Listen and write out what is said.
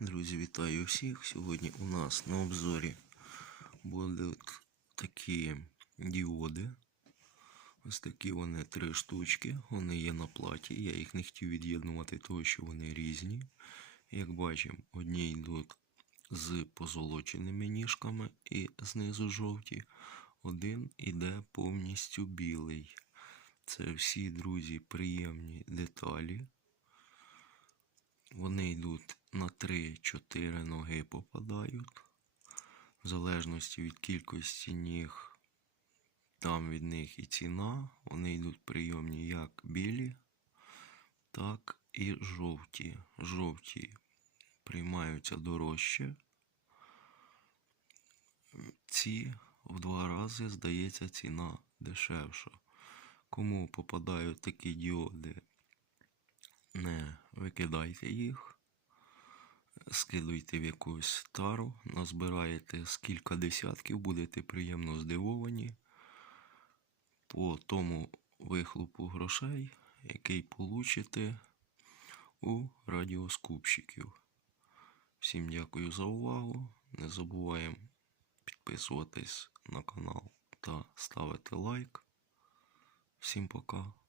Друзі, вітаю всіх. Сьогодні у нас на обзорі будуть такі діоди. Ось такі вони три штучки. Вони є на платі. Я їх не хотів від'єднувати, тому що вони різні. Як бачимо, одні йдуть з позолоченими ніжками і знизу жовті. Один іде повністю білий. Це всі, друзі, приємні деталі. Вони йдуть на 3-4 ноги попадають. В залежності від кількості ніг, там від них і ціна. Вони йдуть прийомні як білі, так і жовті. Жовті приймаються дорожче. Ці в два рази, здається, ціна дешевша. Кому попадають такі діоди, викидайте їх, скидуйте в якусь тару, назбираєте з кілька десятків, будете приємно здивовані по тому вихлопу грошей, який получите у радіоскупщиків. Всім дякую за увагу. Не забуваємо підписуватись на канал та ставити лайк. Всім пока.